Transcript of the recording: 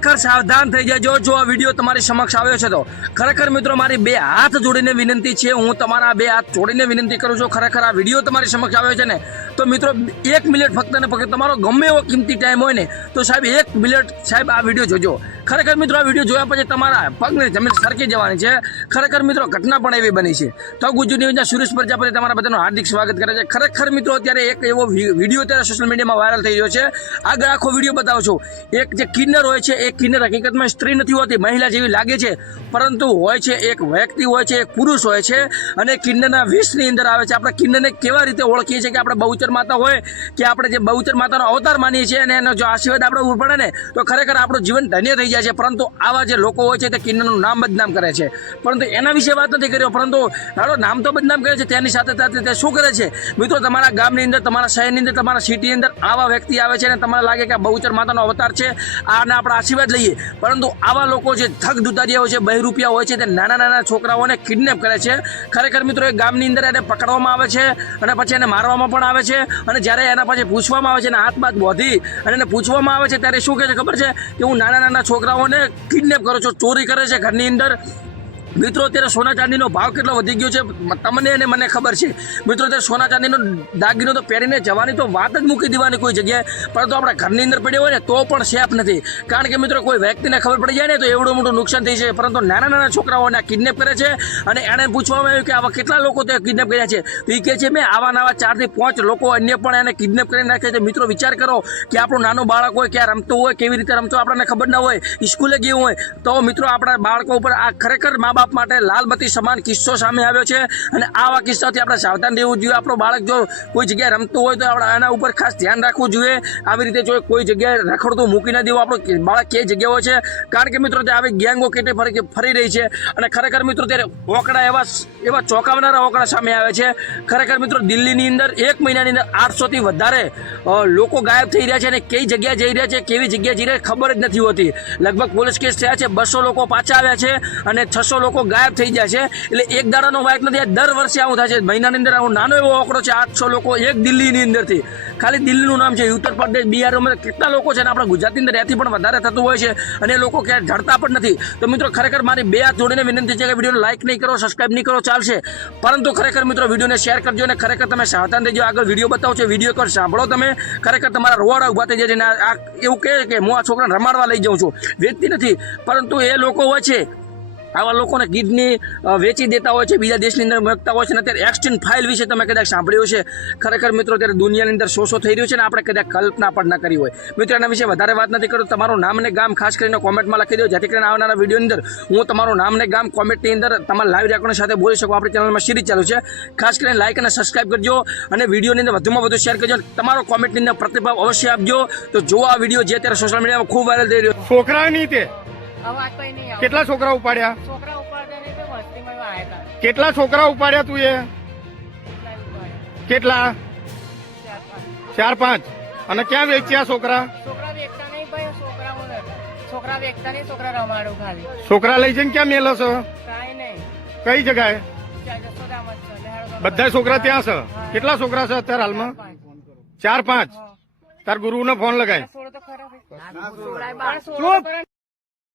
ખરેખર સાવધાન થઈ જજો જો આ વિડીયો તમારી સમક્ષ આવ્યો છે તો ખરેખર મિત્રો મારી બે હાથ જોડીને વિનંતી છે, હું તમારા બે હાથ જોડીને વિનંતી કરું છું. ખરેખર આ વિડીયો તમારી સમક્ષ આવ્યો છે ને તો મિત્રો 1 મિનિટ ફક્ત ને ફક્ત તમારો ગમે એવો કિંમતી ટાઈમ હોય ને તો સાહેબ 1 મિનિટ સાહેબ આ વિડીયો જોજો. ખરેખર મિત્રો આ વિડીયો જોયા પછી તમારા પગને જમીન સરકી જવાની છે. ખરેખર મિત્રો ઘટના પણ એવી બની છે. તો ગુજુ ન્યૂઝના સુરેશ પ્રજાપતિ તમારા બધાનું હાર્દિક સ્વાગત કરે છે. ખરેખર મિત્રો અત્યારે એક એવો વિડીયો અત્યારે સોશિયલ મીડિયામાં વાયરલ થઈ રહ્યો છે. આગળ આખો વિડીયો બતાવું છું. એક જે કિન્નર હોય છે એ કિન્નર હકીકતમાં સ્ત્રી નથી હોતી, મહિલા જેવી લાગે છે, પરંતુ હોય છે એક વ્યક્તિ હોય છે, એક પુરુષ હોય છે અને કિન્નરના વેશની અંદર આવે છે. આપણે કિન્નરને કેવા રીતે ઓળખીએ છીએ કે આપણે બહુચર માતા હોય કે આપણે જે બહુચર માતાનો અવતાર માનીએ છીએ અને એનો જો આશીર્વાદ આપણે ઉપર પડે ને તો ખરેખર આપણું જીવન ધન્ય થઈ જાય છે. પરંતુ આવા જે લોકો હોય છે તે કિન્નરનું નામ બદનામ કરે છે. પરંતુ એના વિશે વાત નથી કર્યો, પરંતુ હાલો નામ તો બદનામ કરે છે, તેની સાથે સાથે તે શું કરે છે મિત્રો, તમારા ગામની અંદર, તમારા શહેરની અંદર, તમારા સિટી અંદર આવા વ્યક્તિ આવે છે અને તમારે લાગે કે આ બહુચર માતાનો અવતાર છે, આને આપણે આશીર્વાદ લઈએ. પરંતુ આવા લોકો જે થગ દુતારિયા હોય છે, બહેરૂપિયા હોય છે, તે નાના નાના છોકરાઓને કિડનેપ કરે છે. ખરેખર મિત્રો એ ગામની અંદર એને પકડવામાં આવે છે અને પછી એને મારવામાં પણ આવે છે. અને જ્યારે એના પછી પૂછવામાં આવે છે, એને હાથ બાથ બોધી અને એને પૂછવામાં આવે છે ત્યારે શું કહે છે ખબર છે કે હું નાના નાના છોકરાઓને કિડનેપ કરું છું, ચોરી કરે છે ઘરની અંદર. મિત્રો અત્યારે સોના ચાંદીનો ભાવ કેટલો વધી ગયો છે તમને અને મને ખબર છે. મિત્રો અત્યારે સોના ચાંદીનો દાગીનો તો પહેરીને જવાની તો વાત જ મૂકી દેવાની કોઈ જગ્યાએ, પરંતુ આપણા ઘરની અંદર પડ્યો હોય ને તો પણ સેફ નથી. કારણ કે મિત્રો કોઈ વ્યક્તિને ખબર પડી જાય ને તો એવડું મોટું નુકસાન થઈ છે. પરંતુ નાના નાના છોકરાઓને કિડનેપ કરે છે અને એને પૂછવામાં આવ્યું કે આવા કેટલા લોકો તે કિડનેપ કર્યા છે તો એ કહે છે મેં આવા નવા 4 થી 5 લોકો અન્ય પણ એને કિડનેપ કરી નાખે છે. મિત્રો વિચાર કરો કે આપણું નાનું બાળક હોય, ક્યાં રમતું હોય, કેવી રીતે રમતું આપણને ખબર ના હોય, સ્કૂલે ગયું હોય, તો મિત્રો આપણા બાળકો ઉપર આ ખરેખર મા બાપ માટે લાલબત્તી સમાન કિસ્સો સામે આવ્યો છે. અને આવા કિસ્સાથી આપણે સાવધાન રહેવું જોઈએ. આપણું બાળક જો કોઈ જગ્યાએ રમતું હોય તો આપણે એના ઉપર ખાસ ધ્યાન રાખવું જોઈએ. આવી રીતે જો કોઈ જગ્યાએ રખડતું મૂકી ના દેવું આપણું બાળક કઈ જગ્યાએ હોય છે. કારણ કે મિત્રો ત્યાં આવી ગેંગો કેટલી ફરી રહી છે અને ખરેખર મિત્રો ત્યારે ઓકડા એવા ચોંકાવનારા ઓકડા સામે આવે છે. ખરેખર મિત્રો દિલ્હીની અંદર 1 મહિનાની અંદર 800 થી વધારે લોકો ગાયબ થઈ રહ્યા છે અને કઈ જગ્યાએ જઈ રહ્યા છે, કેવી જગ્યાએ જઈ રહ્યા ખબર જ નથી હોતી. લગભગ પોલીસ કેસ થયા છે, 200 લોકો પાછા આવ્યા છે અને 600 લોકો ગાયબ થઈ જાય છે. એટલે એક દાડાનો વાયક નથી, દર વર્ષે આવું થાય છે. મહિનાની અંદર આવો નાનો એવો આંકડો છે, 800 લોકો એક દિલ્હીની અંદરથી. ખાલી દિલ્હીનું નામ છે, ઉત્તર પ્રદેશ, બિહારમાં કેટલા લોકો છે ને આપણા ગુજરાતની અંદર એથી પણ વધારે થતું હોય છે અને એ લોકો ક્યાંય ઢળતા પણ નથી. તો મિત્રો ખરેખર મારી બે હાથ જોડીને વિનંતી છે કે વિડીયોને લાઇક નહીં કરો, સબસ્ક્રાઇબ નહીં કરો ચાલશે, પરંતુ ખરેખર મિત્રો વિડીયોને શેર કરજો અને ખરેખર તમે સાવધાન થઈજો. આગળ વિડીયો બતાવો છો, વિડીયો એકવાર સાંભળો તમે, ખરેખર તમારા રોવાડા ઉભા થઈ જાય છે. આ એવું કહે કે હું આ છોકરાને રમાડવા લઈ જાઉં છું, વેચતી નથી, પરંતુ એ લોકો હોય છે આવા લોકોને કિડની વેચી દેતા હોય છે, બીજા દેશની અંદર મૂકતા હોય છે. અને અત્યારે એક્સચેન્જ ફાઇલ વિશે તમે કદાચ સાંભળ્યું છે. ખરેખર મિત્રો અત્યારે દુનિયાની અંદર શો થઈ રહ્યું છે ને આપણે કદાચ કલ્પના પણ ના કરી હોય. મિત્રો એના વિશે વધારે વાત નથી કરતો. તમારું નામ અને ગામ ખાસ કરીને કોમેન્ટમાં લખી દો, જેથી કરીને આવનારા વિડીયોની અંદર હું તમારું નામ અને ગામ કોમેન્ટની અંદર તમારા લાઈવ રેકોર્ડ સાથે બોલી શકું. આપણી ચેનલમાં સિરીઝ ચાલુ છે, ખાસ કરીને લાઇક અને સબસ્ક્રાઇબ કરજો અને વિડીયોની અંદર વધુમાં વધુ શેર કરજો. તમારો કોમેન્ટની અંદર પ્રતિભાવ અવશ્ય આપજો. તો જો આ વિડીયો જે અત્યારે સોશિયલ મીડિયામાં ખૂબ વાયરલ થઈ રહ્યો છોકરા નહીં તે કેટલા છોકરા ઉપાડ્યા? કેટલા છોકરા ઉપાડ્યા તું એ? કેટલા? 4-5. અને ક્યાં વેચ્યા છોકરા? છોકરા લઈ જઈને ક્યાં મેલો છો? કઈ જગાએ? બધા છોકરા ત્યાં છે? કેટલા છોકરા છે અત્યારે હાલમાં? 4-5. તાર ગુરુને ફોન લગાય.